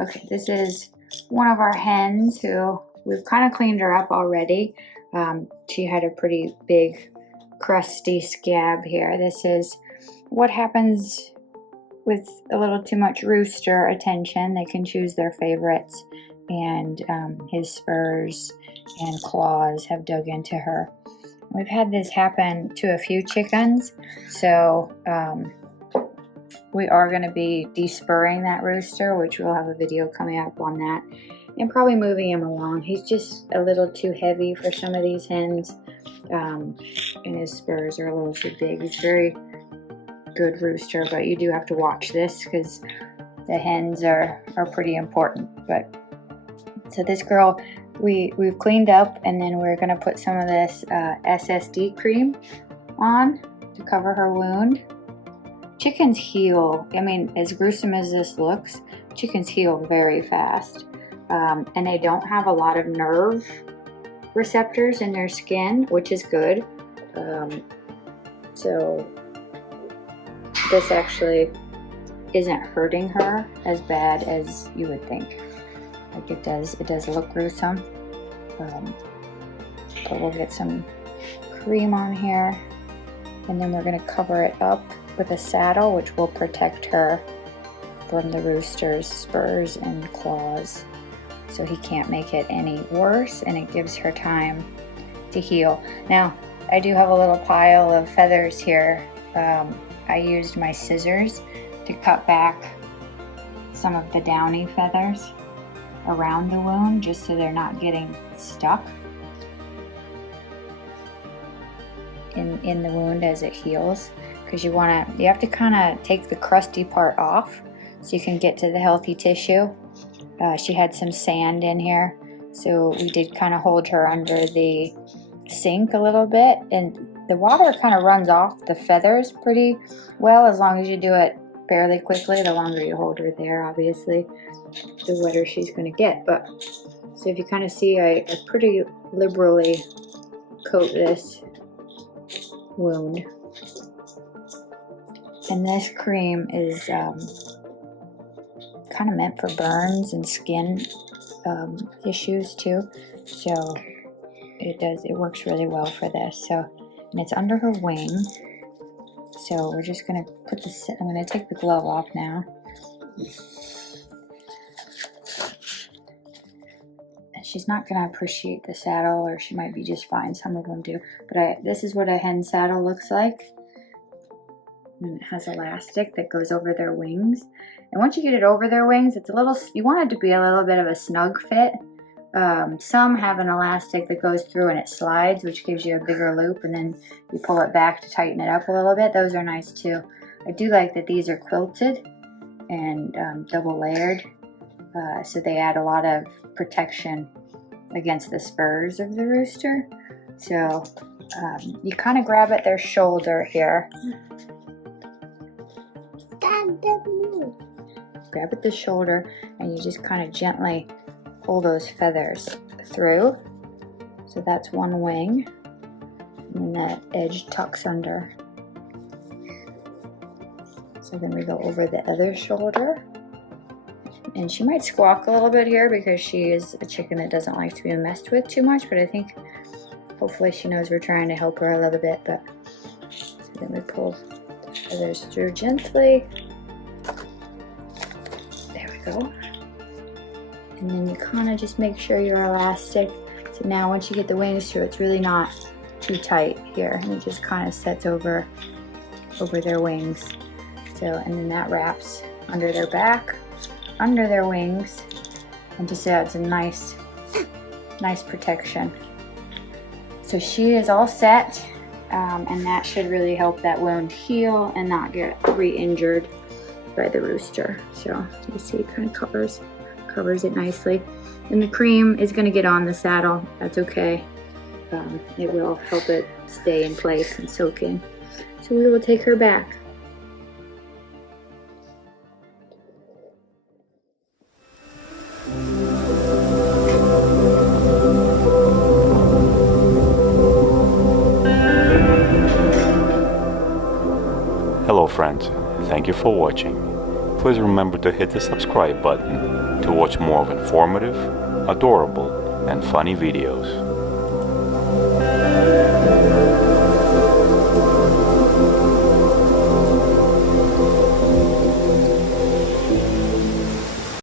Okay, this is one of our hens who we've kind of cleaned her up already. She had a pretty big crusty scab here. This is what happens with a little too much rooster attention. They can choose their favorites, and his spurs and claws have dug into her. We've had this happen to a few chickens, so we are going to be despurring that rooster, which we'll have a video coming up on that, and probably moving him along. He's just a little too heavy for some of these hens, and his spurs are a little too big. He's very good rooster, but you do have to watch this because the hens are pretty important. But so this girl, we've cleaned up, and then we're going to put some of this SSD cream on to cover her wound. Chickens heal, I mean, as gruesome as this looks, chickens heal very fast. And they don't have a lot of nerve receptors in their skin, which is good. So this actually isn't hurting her as bad as you would think. Like it does look gruesome. But we'll get some cream on here, and then we're going to cover it up with a saddle, which will protect her from the rooster's spurs and claws, so he can't make it any worse, and it gives her time to heal. Now, I do have a little pile of feathers here. I used my scissors to cut back some of the downy feathers around the wound, just so they're not getting stuck in the wound as it heals. Because you have to kind of take the crusty part off so you can get to the healthy tissue. She had some sand in here, so we did kind of hold her under the sink a little bit, and the water kind of runs off the feathers pretty well as long as you do it fairly quickly. The longer you hold her there, obviously, the wetter she's going to get. But so if you kind of see, I pretty liberally coat this wound. And this cream is kind of meant for burns and skin issues too. So it works really well for this. So, and it's under her wing. So we're just gonna put this, I'm gonna take the glove off now. And she's not gonna appreciate the saddle, or she might be just fine. Some of them do. But this is what a hen saddle looks like. And it has elastic that goes over their wings. And once you get it over their wings, it's a little, you want it to be a little bit of a snug fit. Some have an elastic that goes through and it slides, which gives you a bigger loop, and then you pull it back to tighten it up a little bit. Those are nice too. I do like that these are quilted and double layered, so they add a lot of protection against the spurs of the rooster. So you kind of grab at their shoulder here. Grab at the shoulder, and you just kind of gently pull those feathers through. So that's one wing, and then that edge tucks under. So then we go over the other shoulder, and she might squawk a little bit here because she is a chicken that doesn't like to be messed with too much, but I think hopefully she knows we're trying to help her a little bit. But so then we pull the feathers through gently. There we go. And then you kind of just make sure you're elastic. So now once you get the wings through, it's really not too tight here. And it just kind of sets over their wings. So, and then that wraps under their back, under their wings, and just adds a nice protection. So she is all set, and that should really help that wound heal and not get re-injured by the rooster. So you see it kind of covers it nicely. And the cream is going to get on the saddle. That's okay. It will help it stay in place and soak in. So we will take her back. Hello friends, thank you for watching. please remember to hit the subscribe button to watch more of informative, adorable, and funny videos.